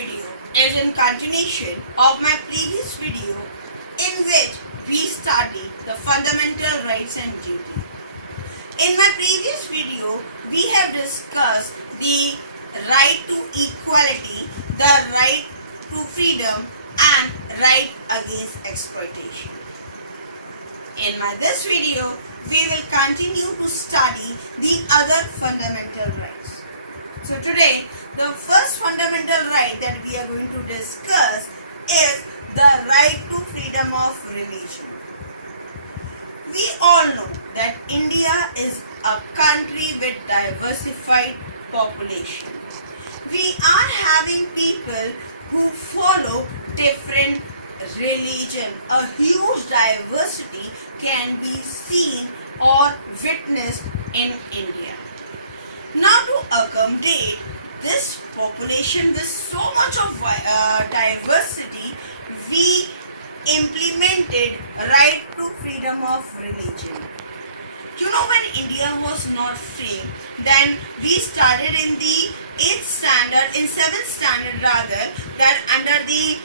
video is in continuation of my previous video in which we studied the fundamental rights and duties. In my previous video, we have discussed the right to equality, the right to freedom and right against exploitation. In this video, we will continue to study the other fundamental rights. So today, the first fundamental right that we are going to discuss is the right to freedom of religion. We all know that India is a country with diversified population. We are having people who follow different religion. A huge diversity can be seen or witnessed in India. Now to accommodate this population with so much of diversity, we implemented right to freedom of religion. You know, when India was not free, then we started in the 7th standard rather, that under the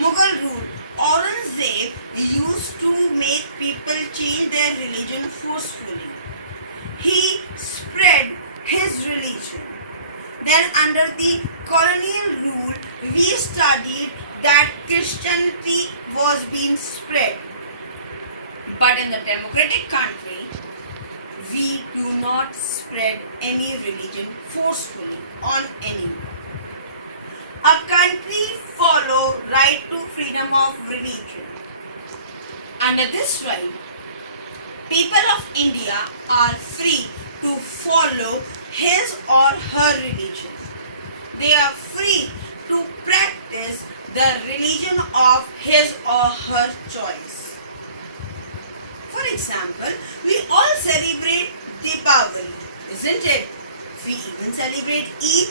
Mughal rule, Aurangzeb used to make people change their religion forcefully. He spread his religion. Then under the colonial rule, we studied that Christianity was being spread. But in the democratic country, we do not spread any religion forcefully on anyone. A country follow right to freedom of religion. Under this right, people of India are free to follow his or her religion. They are free to practice the religion of his or her choice. For example, we all celebrate Deepavali, isn't it? We even celebrate Eid,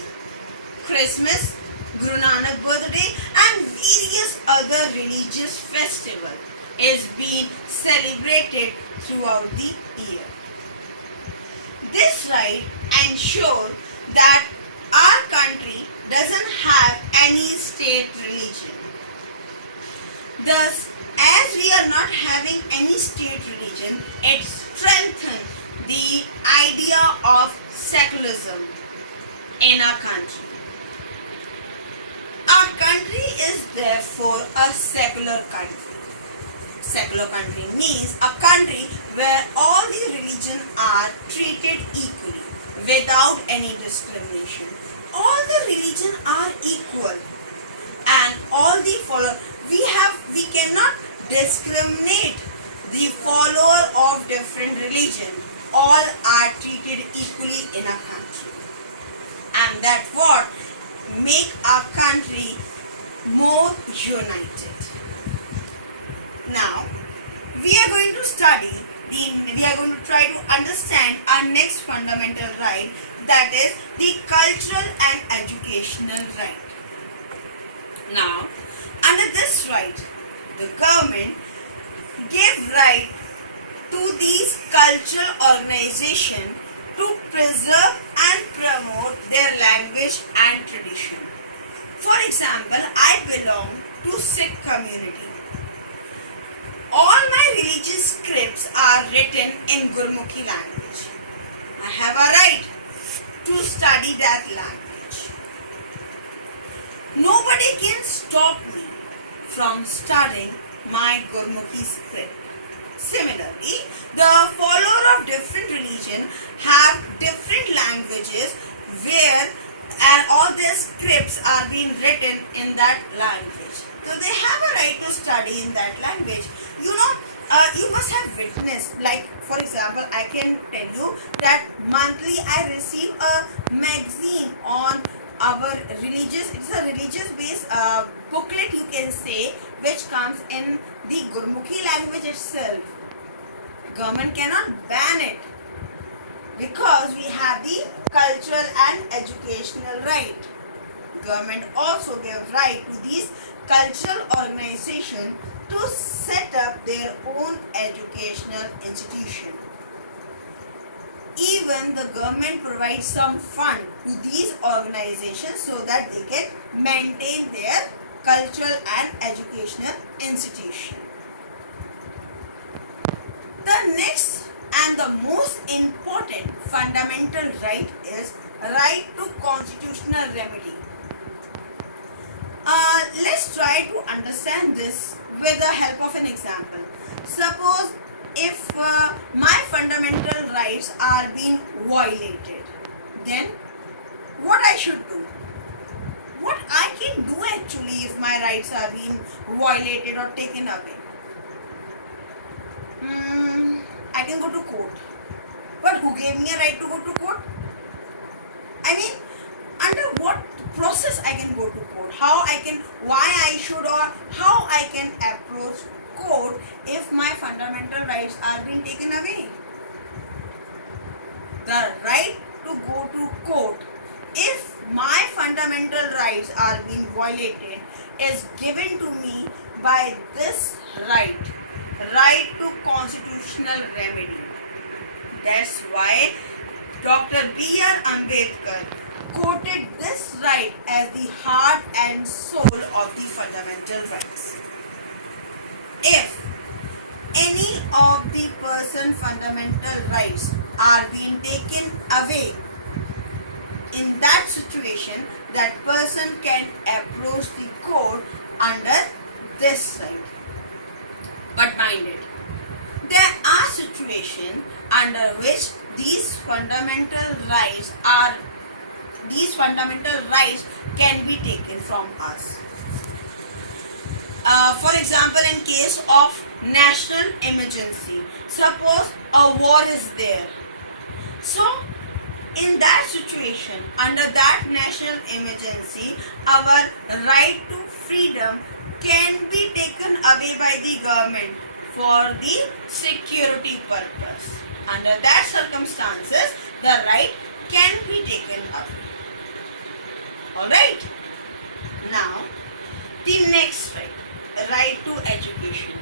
Christmas, Guru Nanak birthday and various other religious festivals is being celebrated throughout the year. This right ensures that our country doesn't have any state religion. Thus, as we are not having any state religion, it strengthens the idea of secularism in our country. Our country is therefore a secular country. Secular country means a country where all the religions are treated equally without any discrimination. All the religions are equal and all the followers, we cannot discriminate the follower of different religion. All are treated equally in a country. And that's what make our country more united. Now, we are going to try to understand our next fundamental right, that is the cultural and educational right. Now, under this right, the government gave right to these cultural organizations to preserve and promote their language and tradition. For example, I belong to Sikh community. All my religious scripts are written in Gurmukhi language. I have a right to study that language. Nobody can stop me from studying my Gurmukhi script. Similarly, the followers of different religion have different languages where all their scripts are being written in that language. So they have a right to study in that language. You know, you must have witnessed, like for example, I can tell you that monthly I receive a magazine on our religious, it's a religious based booklet you can say, which comes in the Gurmukhi language itself. Government cannot ban it because we have the cultural and educational right. Government also gave right to these cultural organizations to set up their own educational institution. even the government provides some fund to these organizations so that they can maintain their cultural and educational institution. The next and the most important fundamental right is right to constitutional remedy. Let's try to understand this with the help of an example. Suppose if my fundamental rights are being violated, then what I should do? What I can do actually if my rights are being violated or taken away? I can go to court. But who gave me a right to go to court? I mean, under what process I can go to court? Why I should or how I can approach court if my fundamental rights are being taken away? The right to go to court, if my fundamental rights are being violated, is given to me by this right to constitutional remedy. That's why Dr. B.R. Ambedkar quoted this right as the heart and soul of the fundamental rights. If any of the person's fundamental rights are being taken away, in that situation, that person can approach the court under this right. But mind it, there are situations under which these fundamental rights can be taken from us. For example, in case of national emergency, suppose a war is there. So, in that situation, under that national emergency, our right to freedom can be taken away by the government for the security purpose. Under that circumstances, the right can be taken away. Alright? Now, the next right to education.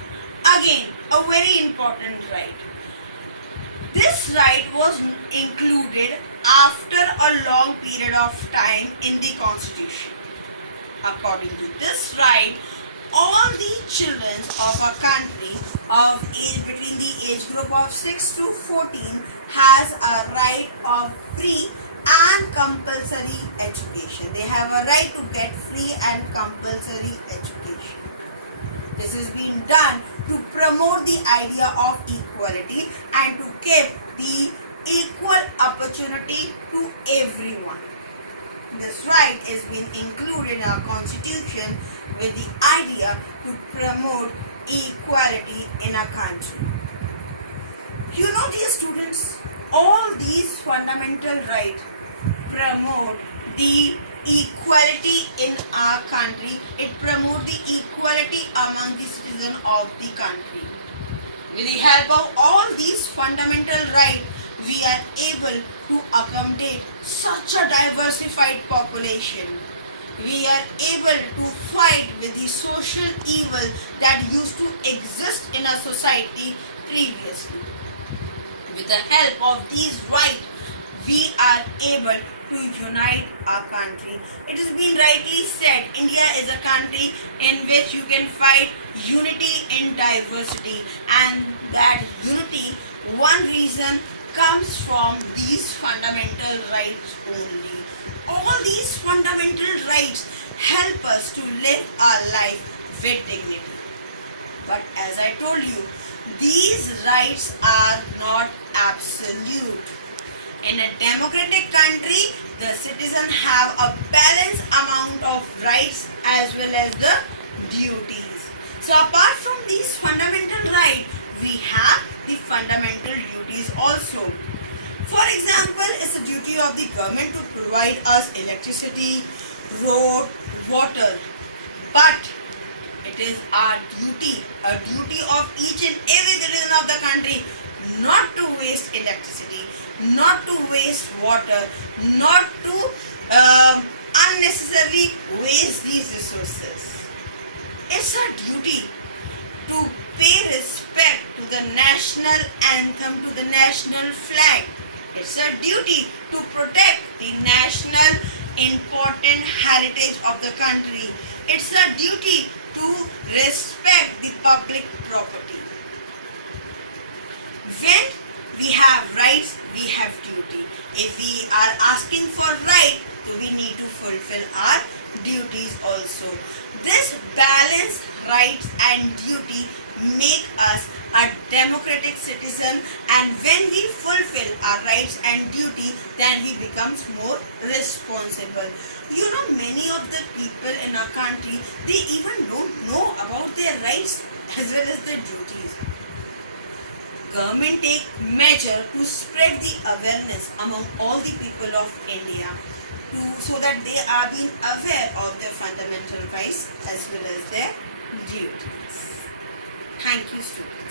Again, a very important right. This right was included after a long period of time in the Constitution. According to this right, all the children of a country of age between the age group of 6 to 14 has a right of free and compulsory education. They have a right to get free and compulsory education. This is being done to promote the idea of equality and to give the equal opportunity to everyone. This right is being included in our Constitution with the idea to promote equality in our country. You know, dear students, all these fundamental rights promote the equality in our country. It promotes the equality among the citizens of the country. With the help of all these fundamental rights, we are able to accommodate such a diversified population. We are able to fight with the social evil that used to exist in our society previously. With the help of these rights, we are able to unite our country. It has been rightly said, India is a country in which you can find unity in diversity, and that unity, one reason, comes from these fundamental rights only. All these fundamental rights help us to live our life with dignity. But as I told you, these rights are not absolute. In a democratic country, the citizens have a balanced amount of rights as well as the duties. So apart from these fundamental rights, we have the fundamental duties also. For example, it's the duty of the government to provide us electricity, road, water. But it is our duty, a duty of each and every citizen of the country, not to waste electricity, not to waste water, not to unnecessarily waste these resources. It's our duty to pay respect to the national anthem, to the national flag. It's a duty to protect the national important heritage of the country. It's a duty to respect the public property. When we have rights, we have duty. If we are asking for right, we need to fulfill our duties also. This balance, rights and duty make us a democratic citizen, and when we fulfill our rights and duty, then we become more responsible. You know, many of the people in our country, they even don't know about their rights as well as their duties. Government take measure to spread the awareness among all the people of India so that they are being aware of their fundamental rights as well as their duties. Thank you, students.